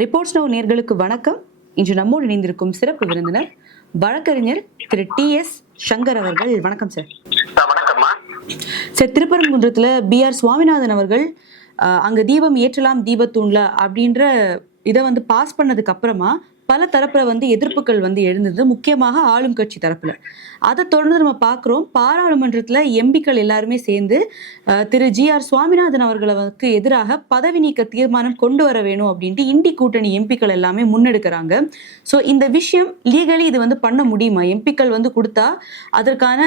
Reports now நேர்களுக்கு வணக்கம். இன்று நம்மோடு இணைந்திருக்கும் சிறப்பு விருந்தினர் வழக்கறிஞர் திரு டி எஸ் சங்கர் அவர்கள். வணக்கம் சார் சார் திருப்பரங்குன்றத்துல பி ஆர் சுவாமிநாதன் அவர்கள் அங்க தீபம் ஏற்றலாம் தீபத்தூண்ல அப்படின்ற இதை வந்து பாஸ் பண்ணதுக்கு அப்புறமா பல தரப்புல வந்து எதிர்ப்புகள் வந்து எழுந்தது. முக்கியமாக ஆளும் கட்சி தரப்புல. அதை தொடர்ந்து நம்ம பார்க்குறோம். பாராளுமன்றத்துல எம்பிக்கள் எல்லாருமே சேர்ந்து திரு. ஜி. ஆர். சுவாமிநாதன் அவர்களுக்கு எதிராக பதவி நீக்க தீர்மானம் கொண்டு வர வேணும் அப்படின்ட்டு இண்டி கூட்டணி எம்பிக்கள் எல்லாமே முன்னெடுக்கிறாங்க. ஸோ இந்த விஷயம் லீகலி இது வந்து பண்ண முடியுமா? எம்பிக்கள் வந்து கொடுத்தா அதற்கான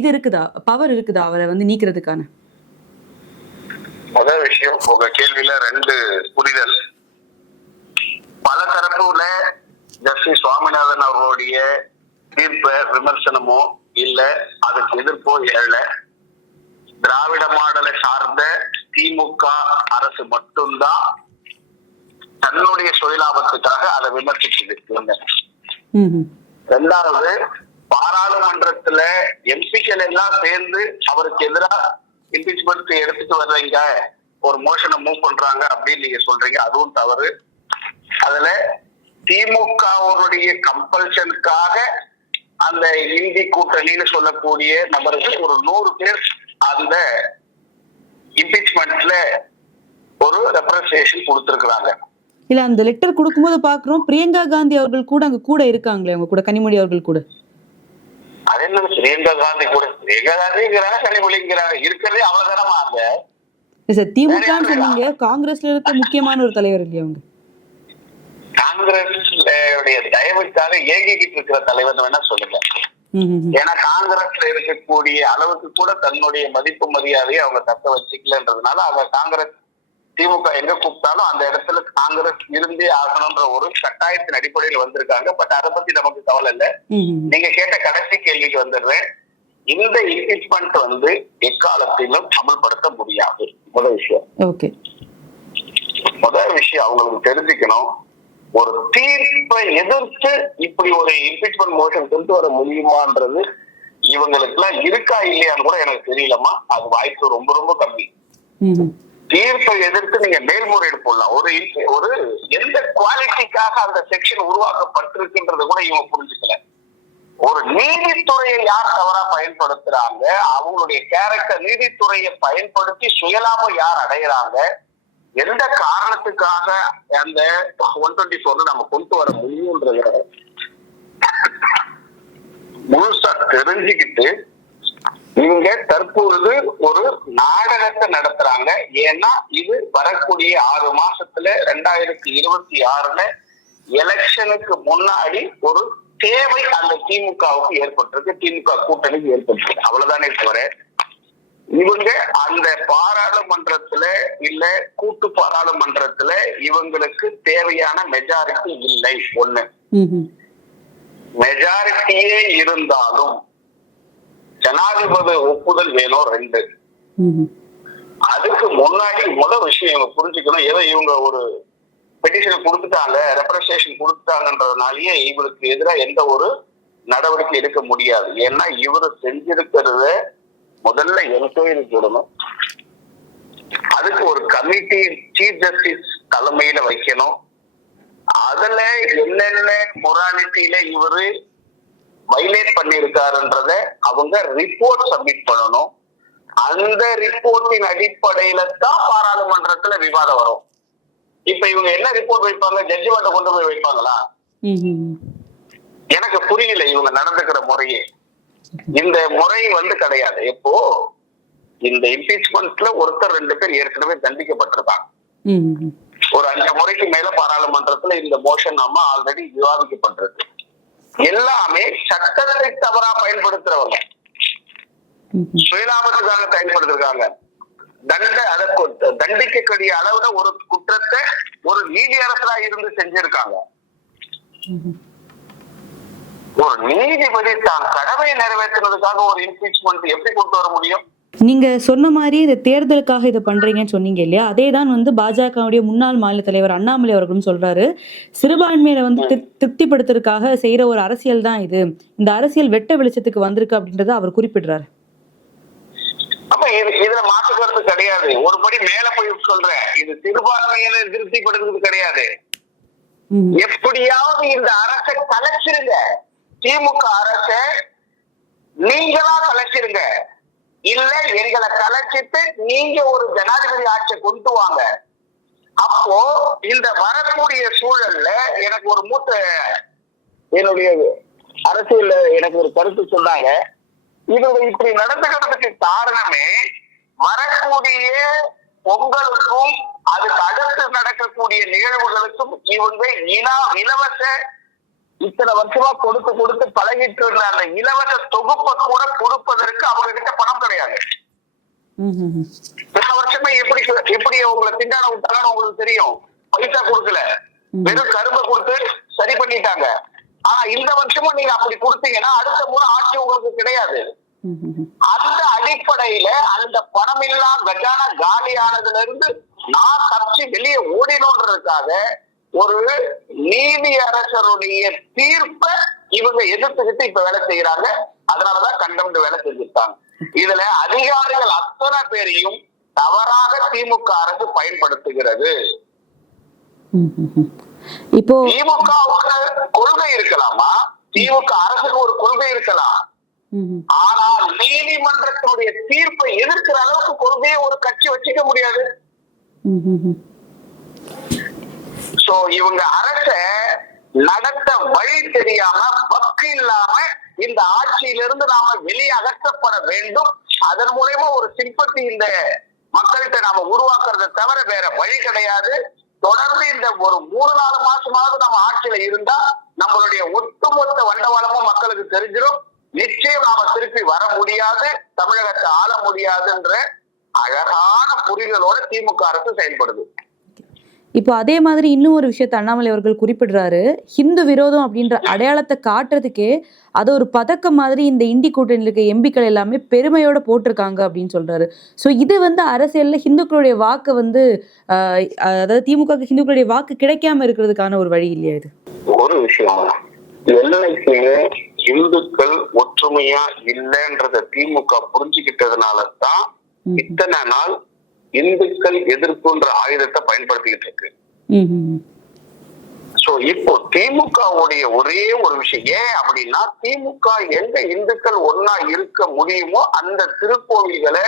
இது இருக்குதா? பவர் இருக்குதா அவரை வந்து நீக்கிறதுக்கான? முதல் விஷயம் உங்க கேள்வியில ரெண்டு புரிதல். பல தரப்புல ஜஸ்டிஸ் சுவாமிநாதன் அவர்களுடைய தீர்ப்ப விமர்சனமோ இல்ல அதுக்கு எதிர்ப்போ எழல திராவிட மாடலை சார்ந்த திமுக அரசு மட்டும்தான் தன்னுடைய சுயலாபத்துக்காக அதை. ம்ஹும். ரெண்டாவது பாராளுமன்றத்துல எம்பிக்கள் எல்லாம் சேர்ந்து அவருக்கு எதிராக இம்பீச்மெண்ட் எடுத்துட்டு வர்றீங்க ஒரு மோஷனை மூவ் பண்றாங்க அப்படின்னு நீங்க சொல்றீங்க அதுவும் தவறு அதுல திமுகவுடைய கம்பல்ஷனுக்காக அந்த இந்தி கூட்டணின்னு சொல்லக்கூடிய நபர்கள் ஒரு நூறு பேர் அந்த இம்பீச்மெண்ட்ல ஒரு ரெப்ரசன்டேஷன் கொடுத்திருக்கிறாங்க. இல்ல அந்த லெட்டர் கொடுக்கும்போது பாக்குறோம் பிரியங்கா காந்தி அவர்கள் கூட அங்க கூட இருக்காங்களே அவங்க கூட கனிமொழி அவர்கள் கூட. அது என்ன பிரியங்கா காந்தி கூட. பிரியங்கா காந்திங்கிறாங்க கனிமொழிங்கிறாங்க இருக்கிறதே இல்ல சார் திமுகன்னு சொன்னீங்க. காங்கிரஸ்ல இருக்க முக்கியமான ஒரு தலைவர் இல்லையா அவங்க? காங்கிரஸ் உடைய தயவுக்காக ஏங்கிக்கிட்டு இருக்கிற தலைவர் வேணா சொல்லுங்க. ஏன்னா காங்கிரஸ்ல இருக்கக்கூடிய அளவுக்கு கூட தன்னுடைய மதிப்பு மரியாதையை அவங்க தக்க வச்சுக்கலன்றதுனால அவங்க காங்கிரஸ் திமுக எங்க கூப்பிட்டாலும் அந்த இடத்துல காங்கிரஸ் இருந்தே ஆகணும்ன்ற ஒரு கட்டாயத்தின் அடிப்படையில் வந்திருக்காங்க. பட் அதை பத்தி நமக்கு கவலை இல்லை. நீங்க கேட்ட கடைசி கேள்விக்கு வந்துடுறேன். இந்த இம்பீச்மெண்ட் வந்து எக்காலத்திலும் அமல்படுத்த முடியாது. முதல் விஷயம். முதல் விஷயம் அவங்களுக்கு தெரிஞ்சுக்கணும். ஒரு தீர்ப்பை எதிர்த்து இப்படி ஒரு இம்பீச்மெண்ட் மோஷன் கொண்டு வர முடியுமான்றது இவங்களுக்கு எல்லாம் இருக்கா இல்லையான்னு கூட எனக்கு தெரியலமா அது வாய்ப்பு ரொம்ப ரொம்ப கம்மி. தீர்ப்பை எதிர்த்து நீங்க மேல்முறையீடு போடலாம். ஒரு ஒரு எந்த குவாலிட்டிக்காக அந்த செக்ஷன் உருவாக்கப்பட்டிருக்குன்றது கூட இவங்க புரிஞ்சுக்கல. ஒரு நீதித்துறையை யார் தவறா பயன்படுத்துறாங்க அவங்களுடைய கேரக்டர் நீதித்துறையை பயன்படுத்தி சுயலாபம் யார் அடையிறாங்க எந்த காரணத்துக்காக அந்த ஒன் டுவெண்ட்டி ஃபோர் நம்ம கொண்டு வர முடியும்ன்றத முழுசா தெரிஞ்சுக்கிட்டு இவங்க தற்பொழுது ஒரு நாடகத்தை நடத்துறாங்க. ஏன்னா இது வரக்கூடிய ஆறு மாசத்துல ரெண்டாயிரத்தி இருபத்தி ஆறுல எலெக்ஷனுக்கு முன்னாடி ஒரு தேவை அந்த திமுகவுக்கு ஏற்பட்டிருக்கு. திமுக கூட்டணிக்கு ஏற்பட்டிருக்கு. அவ்வளவுதானே தவிர இவங்க அந்த பாராளுமன்றத்துல இல்ல கூட்டு பாராளுமன்றத்துல இவங்களுக்கு தேவையான மெஜாரிட்டி இல்லை. ஒண்ணு. மெஜாரிட்டியே இருந்தாலும் ஜனாதிபதி ஒப்புதல் வேணும் ரெண்டு. அதுக்கு முன்னாடி முதல் விஷயம் இவங்க புரிஞ்சுக்கணும். ஏதோ இவங்க ஒரு பெட்டிஷன் கொடுத்துட்டாங்க ரெப்ரசன்டேஷன் கொடுத்துட்டாங்கன்றதுனாலயே இவருக்கு எதிராக எந்த ஒரு நடவடிக்கை எடுக்க முடியாது. ஏன்னா இவர் செஞ்சிருக்கிறத முதல்ல என்கொயரி போடணும் அதுக்கு ஒரு கமிட்டி சீஃப் ஜஸ்டிஸ் தலைமையில வைக்கணும். அதுல என்னென்ன மொராலிட்டியில இவரு வைலேட் பண்ணியிருக்காருன்றத அவங்க ரிப்போர்ட் சப்மிட் பண்ணணும். அந்த ரிப்போர்ட்டின் அடிப்படையில தான் பாராளுமன்றத்துல விவாதம் வரும். இப்ப இவங்க என்ன ரிப்போர்ட் வைப்பாங்க? ஜட்ஜ்மெண்ட்டை கொண்டு போய் வைப்பாங்களா. எனக்கு புரியல இவங்க நடந்துக்கிற முறையே. இந்த முறை வந்து கிடையாது எப்போ இந்த இம்பீச்மெண்ட்ல ஒருத்தர் ரெண்டு பேர் ஏற்கனவே தண்டிக்கப்பட்டிருக்காங்க. ஒரு அஞ்சு முறைக்கு மேல பாராளுமன்றத்துல இந்த மோஷன் நம்ம ஆல்ரெடி விவாதிக்கப்பட்டிருக்கு எல்லாமே சட்டத்தை தவறா பயன்படுத்துறவங்க. சுயலாபத்துக்காக பயன்படுத்திருக்காங்க தண்ட அதை கொ- தண்டிக்கக்கூடிய அளவுல ஒரு குற்றத்தை ஒரு நீதி அரசரா இருந்து செஞ்சிருக்காங்க. ஒரு நீதிபதி தான் கடமையை நிறைவேற்றுறதுக்காக ஒரு இம்பீச்மெண்ட் எப்படி கொண்டு வர முடியும்? நீங்க சொன்ன மாதிரி இந்த தேர்தலுக்காக இதை பண்றீங்கன்னு சொன்னீங்க இல்லையா? அதே தான் வந்து பாஜகவுடைய முன்னாள் மாநில தலைவர் அண்ணாமலை அவர்களும் சொல்றாரு. சிறுபான்மையில வந்து திருப்- திருப்திப்படுத்துறதுக்காக செய்யற ஒரு அரசியல் தான் இது. இந்த அரசியல் வெட்ட வெளிச்சத்துக்கு வந்திருக்கு அப்படின்றத அவர் குறிப்பிடுறாரு. அப்ப இது இதுல மாற்றுக்கிறது கிடையாது. ஒரு படி மேல போய் சொல்றேன். இது சிறுபான்மையினர் திருப்திப்படுத்துறது கிடையாது. எப்படியாவது இந்த அரசை கலைச்சிருங்க. திமுக அரசை நீங்களா கலைச்சிருங்க. இல்ல எங்களை கலைச்சிட்டு நீங்க ஒரு ஜனாதிபதி ஆட்சியை கொண்டு வாங்க. அப்போ இந்த வரக்கூடிய சூழல்ல எனக்கு ஒரு மூத்த என்னுடைய அரசியல் எனக்கு ஒரு கருத்து சொன்னாங்க. இவங்க இப்படி நடந்துக்கிறதுக்கு காரணமே வரக்கூடிய பொங்கலுக்கும் அதுக்கு அடுத்து நடக்கக்கூடிய நிகழ்வுகளுக்கும் இவங்க இனா இலவச இத்தனை வருஷமா கொடுத்து கொடுத்து பழகிட்டு இருந்த அந்த இலவச தொகுப்பை கூட கொடுப்பதற்கு அவங்க கிட்ட பணம் கிடையாது. இந்த வருஷமே எப்படி எப்படி உங்களை திண்டாட விட்டாங்கன்னு உங்களுக்கு தெரியும் பைசா கொடுக்கல. வெறும் கரும்பை கொடுத்து சரி பண்ணிட்டாங்க ஆனா இந்த வருஷமும் நீங்க அப்படி கொடுத்தீங்கன்னா அடுத்த முறை ஆட்சி உங்களுக்கு கிடையாது. அந்த அடிப்படையில அந்த பணமில்லா கஜானா காலியானதுல இருந்து நான் தப்பிச்சு வெளியே ஓடினோன்றதுக்காக ஒரு நீதி அரசருடைய தீர்ப்பை இவங்க எதிர்த்துக்கிட்டு இப்ப வேலை செய்யறாங்க அதனாலதான் கண்டம்னு வேலை செஞ்சுட்டாங்க இதுல அதிகாரிகள் அத்தனை பேரையும் தவறாக திமுக அரசு பயன்படுத்துகிறது. இப்போ திமுகவுக்கு கொள்கை இருக்கலாமா திமுக அரசுக்கு ஒரு கொள்கை இருக்கலாம். ஆனால் நீதிமன்றத்தினுடைய தீர்ப்பை எதிர்க்கிற அளவுக்கு கொள்கையை ஒரு கட்சி வச்சுக்க முடியாது. சோ இவங்க அரச நடத்த வழி தெரியாம பக்கு இல்லாம இந்த ஆட்சியிலிருந்து நாம வெளியே அகற்றப்பட வேண்டும். அதன் மூலயமா ஒரு சிம்பத்தி இந்த மக்கள்கிட்ட நாம உருவாக்குறதை தவிர வேற வழி கிடையாது. தொடர்ந்து இந்த ஒரு மூணு நாலு மாசமாவது நம்ம ஆட்சியில இருந்தா நம்மளுடைய ஒட்டுமொத்த வண்டவாளமும் மக்களுக்கு தெரிஞ்சிடும் நிச்சயம் நாம திருப்பி வர முடியாது தமிழகத்தை ஆள முடியாதுன்ற அழகான புரிதலோட திமுக அரசு செயல்படுது. இப்போ அதே மாதிரி இன்னும் ஒரு விஷயத்தை அண்ணாமலை அவர்கள் குறிப்பிடுறாரு. ஹிந்து விரோதம் அப்படின்ற அடையாளத்தை காட்டுறதுக்கே அதை ஒரு பதக்கம் மாதிரி இந்த இந்தி கூட்டணியில் இருக்க எம்பிக்கள் எல்லாமே பெருமையோட போட்டிருக்காங்க அப்படின்னு சொல்றாரு. ஸோ இது வந்து அரசியல்ல ஹிந்துக்களுடைய வாக்கு வந்து அதாவது திமுக ஹிந்துக்களுடைய வாக்கு கிடைக்காம இருக்கிறதுக்கான ஒரு வழி இல்லையா இது? ஒரு விஷயம் இந்துக்கள் ஒற்றுமையா இல்லைன்றத திமுக புரிஞ்சுக்கிட்டதுனால தான் இத்தனை நாள் இந்துக்கள் எதிர்ப்புன்ற ஆயுதத்தை பயன்படுத்திக்கிட்டு இருக்கு. சோ இப்போ திமுகவுடைய ஒரே ஒரு விஷயம் ஏன் அப்படின்னா திமுக எங்க இந்துக்கள் ஒன்னா இருக்க முடியுமோ அந்த திருக்கோவில்களை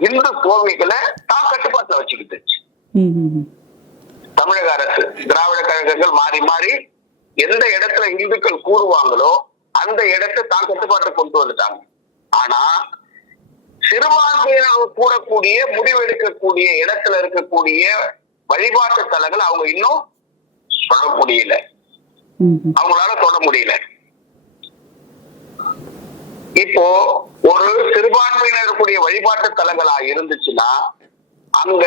இந்து கோவில்களை தான் கட்டுப்பாட்டுல வச்சுக்கிட்டு. தமிழக அரசு திராவிட கழகங்கள் மாறி மாறி எந்த இடத்துல இந்துக்கள் கூடுவாங்களோ அந்த இடத்தை தான் கட்டுப்பாட்டு கொண்டு வந்துட்டாங்க ஆனா சிறுபான்மையினர் கூடக்கூடிய முடிவெடுக்கக்கூடிய இடத்துல இருக்கக்கூடிய வழிபாட்டு தலங்கள் அவங்க இன்னும் தொட முடியல. அவங்களால தொட முடியல இப்போ ஒரு சிறுபான்மையினர் இருக்கக்கூடிய வழிபாட்டு தலங்களா இருந்துச்சுன்னா அங்க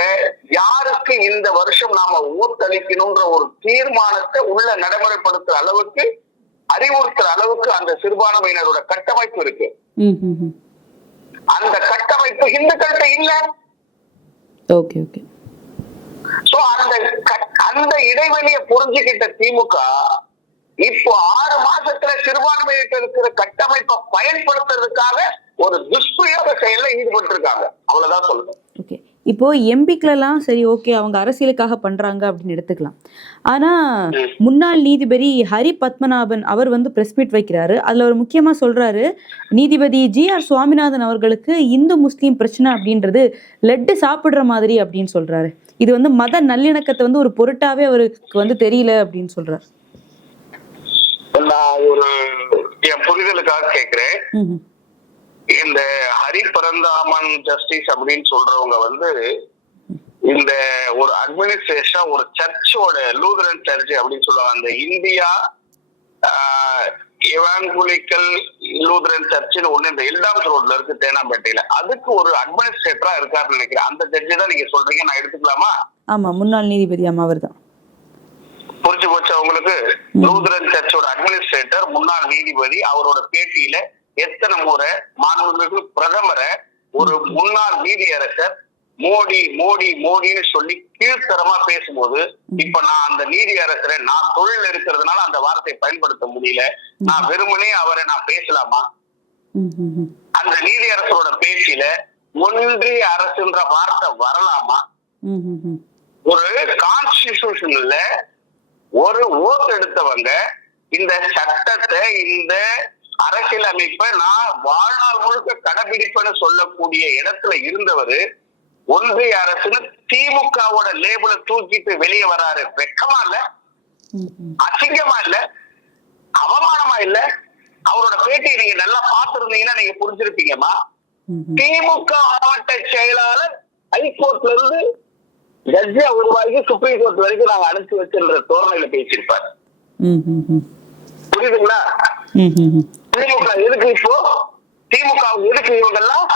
யாருக்கு இந்த வருஷம் நாம ஊத்தளிக்கணும்ன்ற ஒரு தீர்மானத்தை உள்ள நடைமுறைப்படுத்துற அளவுக்கு அறிவுறுத்துற அளவுக்கு அந்த சிறுபான்மையினரோட கட்டமைப்பு இருக்கு. அந்த கட்டமைப்பு இந்துக்கள்கிட்ட இல்ல. ஓகே ஓகே சோ அந்த அந்த இடைவெளியை புரிஞ்சுக்கிட்ட திமுக இப்போ ஆறு மாசத்துல சிறுபான்மையிட்ட இருக்கிற கட்டமைப்பை பயன்படுத்துறதுக்காக ஒரு துஷ்பிரயோக செயல்ல ஈடுபட்டு இருக்காங்க அவ்வளவுதான் சொல்லுவேன் ஓகே இப்போ எம்பிக்களெல்லாம் சரி ஓகே அவங்க அரசியலுக்காக பண்றாங்க அப்படின்னு எடுத்துக்கலாம். ஆனா. முன்னாள் நீதிபதி ஹரி பத்மநாபன் அவர் வந்து பிரஸ் மீட் வைக்கிறாரு. அதுல அவர் முக்கியமா சொல்றாரு நீதிபதி ஜி ஆர் சுவாமிநாதன் அவர்களுக்கு இந்து முஸ்லீம் பிரச்சனை அப்படின்றது லட்டு சாப்பிடுற மாதிரி அப்படின்னு சொல்றாரு. இது வந்து மத நல்லிணக்கத்தை வந்து ஒரு பொருட்டாவே அவருக்கு வந்து தெரியல அப்படின்னு சொல்றாரு. நான் ஒரு என் புரிதலுக்காக ம். இந்த ஹரி பரந்தாமன் ஜஸ்டிஸ் அப்படின்னு சொல்றவங்க வந்து இந்த ஒரு அட்மினிஸ்ட்ரேஷன் ஒரு சர்ச்சோட லூதரன் சர்ச் அப்படின்னு சொல்லுவாங்க. அந்த இந்தியா எவாங்குலிக்கல் லூதரன் சர்ச்னு ஒண்ணு இந்த எல்டாம்ஸ் ரோட்ல இருக்கு தேனாம்பேட்டையில. அதுக்கு ஒரு அட்மினிஸ்ட்ரேட்டரா இருக்காருன்னு நினைக்கிறேன். அந்த ஜட்ஜி தான் நீங்க சொல்றீங்க நான் எடுத்துக்கலாமா? ஆமா முன்னாள் நீதிபதி ஆமா அவர்தான் புரிஞ்சு போச்சு அவங்களுக்கு லூதரன் சர்ச்சோட அட்மினிஸ்ட்ரேட்டர் முன்னாள் நீதிபதி அவரோட பேட்டியில எத்தனை முறை? மாண்புமிகு பிரதமரை ஒரு முன்னாள் நீதியரசர் மோடி மோடி மோடின்னு சொல்லி கீழ்த்தரமா பேசும்போது இப்ப நான் அந்த நீதியரசரை நான் தொழில் இருக்கிறதுனால அந்த வார்த்தையை பயன்படுத்த முடியல. நான் வெறுமனே அவரை நான் பேசலாமா? அந்த நீதி அரசரோட அந்த நீதியரசரோட பேச்சில ஒன்றிய அரசுன்ற வார்த்தை வரலாமா? ஒரு கான்ஸ்டிடியூஷன்ல ஒரு ஓட்டு எடுத்தவங்க இந்த சட்டத்தை இந்த அரசியல் அமைப்பை நான் வாழ்நாள் முழுக்க கடைபிடிப்பேன்னு சொல்லக்கூடிய இடத்துல இருந்தவர் ஒன்றிய அரசுன்னு திமுகவோட லேபிளை தூக்கிட்டு வெளியே வராரு. வெக்கமா இல்ல. அசிங்கமா இல்ல. அவமானமா இல்ல. அவரோட பேட்டியை நீங்க நல்லா பார்த்திருந்தீங்கன்னா நீங்க புரிஞ்சிருப்பீங்கம்மா. திமுக மாவட்ட செயலாளர் ஹைகோர்ட்ல இருந்து ஜட்ஜா உருவாகி சுப்ரீம் கோர்ட் வரைக்கும் நாங்க அனுப்பிச்சு வச்சிருந்த தோரணையில பேசியிருப்பார். புரியுதுங்களா. திமுக எதுக்கு இப்போ திமுக எதுக்கு இவங்க எல்லாம்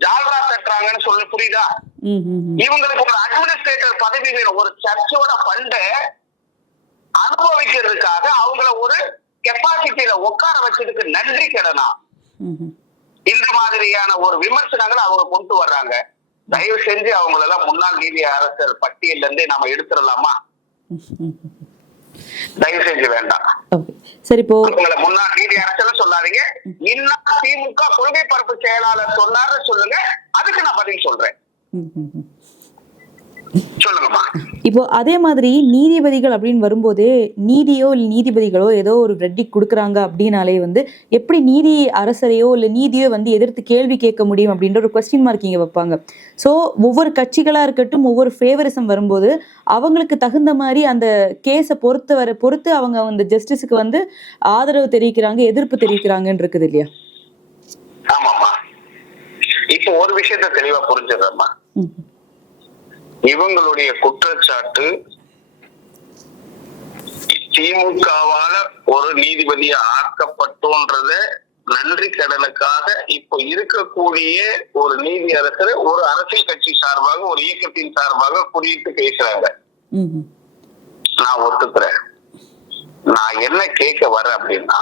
ஜால்ரா தட்டுறாங்கன்னு சொல்லி புரியுதா. இவங்களுக்கு ஒரு அட்மினிஸ்ட்ரேட்டர் பதவி வேணும் ஒரு சர்ச்சோட ஃபண்ட அனுபவிக்கிறதுக்காக அவங்கள ஒரு கெப்பாசிட்டியில உட்கார வச்சதுக்கு நன்றி கடனா. இந்த மாதிரியான ஒரு விமர்சனங்களை அவங்க கொண்டு வர்றாங்க தயவு செஞ்சு அவங்களெல்லாம் முன்னாள் நீதி அரசர் பட்டியல்ல இருந்தே நாம எடுத்துடலாமா. தயவு செஞ்சு வேண்டாம். சார் இப்போ உங்களை முன்னாள் நீதி அரசர் சொல்லாதீங்க. இன்னும் திமுக கொள்கை பரப்பு செயலாளர் சொன்னாரு சொல்லுங்க. அதுக்கு நான் பதில் சொல்றேன். சொல்லுங்கம்மா. இப்போ அதே மாதிரி நீதிபதிகள் அப்படின்னு வரும்போது நீதியோ இல்லை நீதிபதிகளோ ஏதோ ஒரு வெர்டிக் கொடுக்குறாங்க அப்படின்னாலே வந்து எப்படி நீதி அரசரையோ இல்லை நீதியோ வந்து எதிர்த்து கேள்வி கேட்க முடியும் அப்படின்ற ஒரு கொஸ்டின் மார்க் இங்கே வைப்பாங்க. ஸோ ஒவ்வொரு கட்சிகளாக இருக்கட்டும் ஒவ்வொரு ஃபேவரிசம் வரும்போது அவங்களுக்கு தகுந்த மாதிரி அந்த கேஸை பொறுத்து வர பொறுத்து அவங்க அந்த ஜஸ்டிஸுக்கு வந்து ஆதரவு தெரிவிக்கிறாங்க எதிர்ப்பு தெரிவிக்கிறாங்கன்னு இருக்குது இல்லையா? ஆமாம்மா. இப்போ ஒரு விஷயத்த தெளிவா புரிஞ்சிடுறேம்மா இவங்களுடைய குற்றச்சாட்டு திமுகவால ஒரு நீதிபதியா ஆக்கப்பட்டோன்றத நன்றி கடனுக்காக இப்போ இருக்கக்கூடிய ஒரு நீதி அரசர் ஒரு அரசியல் கட்சி சார்பாக ஒரு இயக்கத்தின் சார்பாக குறியிட்டு பேசுறாங்க நான் ஒத்துக்கிறேன் நான் என்ன கேட்க வரேன் அப்படின்னா.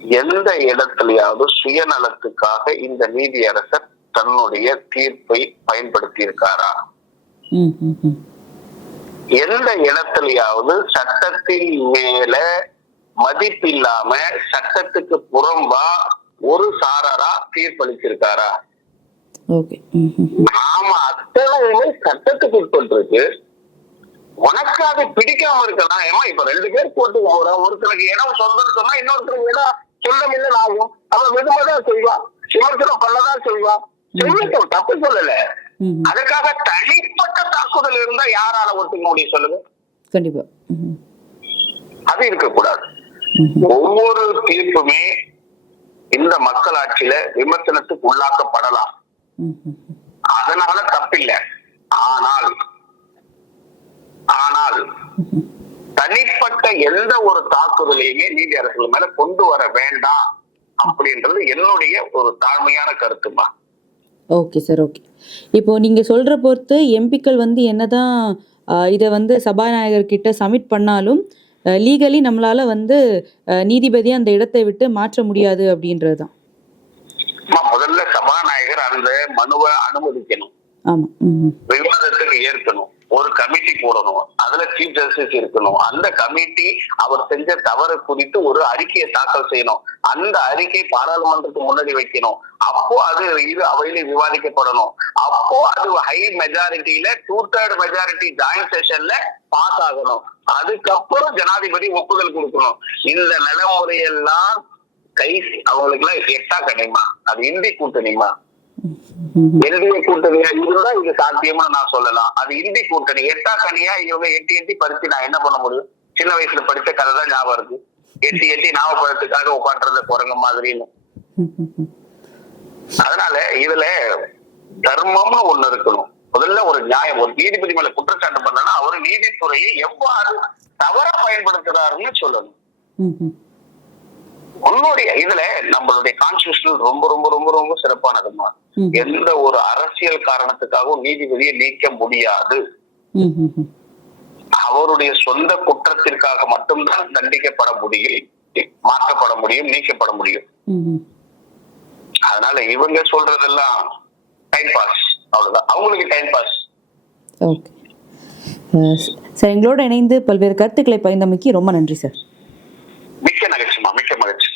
எந்த இடத்துலயாவது சுயநலத்துக்காக இந்த நீதி அரசர் தன்னுடைய தீர்ப்பை பயன்படுத்தி இருக்காரா. எந்த இடத்துலயாவது சட்டத்தின் மேல மதிப்பில்லாம சட்டத்துக்கு புறம்பா ஒரு சாரரா தீர்ப்பளிச்சிருக்காரா. நாம அத்தனையுமே சட்டத்துக்கு உட்பட்டிருக்கு உனக்கு அது பிடிக்காம இருக்கலாம். ஏமா இப்ப ரெண்டு பேர் போட்டு போறோம் ஒருத்தருக்கு இடம் சொந்தம் சொன்னா இன்னொருத்தருக்கு இடம் சொந்தம் இல்லைன்னு ஆகும். அவன் விதமாதான் செய்வான். விமர்சனம் பண்ணதான் செய்வான். சொல்லட்டும் தப்பு சொல்லல. அதுக்காக தனிப்பட்ட தாக்குதல் இருந்தா யாரால ஒத்துக்க முடியும் சொல்லுங்க? கண்டிப்பா. அது இருக்கக்கூடாது. ஒவ்வொரு தீர்ப்புமே இந்த மக்களாட்சியில விமர்சனத்துக்கு உள்ளாக்கப்படலாம். அதனால தப்பில்லை. ஆனால் ஆனால் தனிப்பட்ட எந்த ஒரு தாக்குதலையுமே நீதி அரசுகள் மேல கொண்டு வர வேண்டாம் அப்படின்றது என்னுடைய ஒரு தாழ்மையான கருத்துமா? ஓகே சார் ஓகே இப்போ நீங்க சொல்ற பொறுத்து எம்பிக்கள் வந்து என்னதான் ஆஹ், இதை வந்து சபாநாயகர் கிட்ட சப்மிட் பண்ணாலும் லீகலி நம்மளால வந்து நீதிபதியை அந்த இடத்தை விட்டு மாற்ற முடியாது அப்படின்றது தான் முதல்ல சபாநாயகர் அந்த மனுவை அனுமதிக்கணும். விவாதத்துக்கு ஏற்கணும். ஒரு கமிட்டி போடணும். அதுல சீஃப் ஜஸ்டிஸ் இருக்கணும். அந்த கமிட்டி அவர் செஞ்ச தவறு குறித்து ஒரு அறிக்கையை தாக்கல் செய்யணும். அந்த அறிக்கை பாராளுமன்றத்துக்கு முன்னாடி வைக்கணும். அப்போ அது இரு அவையில விவாதிக்கப்படணும். அப்போ அது ஹை மெஜாரிட்டியில டூ தேர்ட் மெஜாரிட்டி ஜாயிண்ட் செஷன்ல பாஸ் ஆகணும். அதுக்கப்புறம் ஜனாதிபதி ஒப்புதல் கொடுக்கணும். இந்த நடைமுறையெல்லாம் கை அவங்களுக்கு எல்லாம் எட்டா கிடைமா அது இந்தி கூட்டணிமா? ம், கூட்டணியா இருந்தா இது சாத்தியமா நான் சொல்லலாம். அது இந்தி கூட்டணி. எட்டா கனியா இவங்க எட்டி எட்டி படிச்சு நான் என்ன பண்ண முடியும்? சின்ன வயசுல படிச்ச கதை தான் ஞாபகம் இருக்கு. எட்டி எட்டி ஞாபகப்படுறதுக்காக உட்காந்துறது குரங்க மாதிரின்னு. அதனால இதுல தர்மம்னு ஒண்ணு இருக்கணும். முதல்ல ஒரு நியாயம். ஒரு நீதிபதி மேல குற்றச்சாட்டு பண்ணனா அவர் நீதித்துறையை எவ்வாறு தவறா பயன்படுத்துறாருன்னு சொல்லணும். உன்னுடைய இதுல நம்மளுடைய கான்ஸ்டியூஷன் ரொம்ப ரொம்ப ரொம்ப ரொம்ப சிறப்பானதுமா. எந்த ஒரு அரசியல் காரணத்துக்காகவும் நீதிபதியை நீக்க முடியாது. அவருடைய சொந்த குற்றத்திற்காக மட்டும்தான் தண்டிக்கப்பட முடியும் மாற்றப்பட முடியும் நீக்கப்பட முடியும். அதனால இவங்க சொல்றதெல்லாம் டைம் பாஸ் அவ்வளவுதான். அவங்களுக்கு டைம் பாஸ் ஓகே. சார் எங்களோட இணைந்து பல்வேறு கருத்துக்களை பகிர்ந்தமைக்கு ரொம்ப நன்றி சார். மிக்க நகைச்சுமா மிக்க மகிழ்ச்சி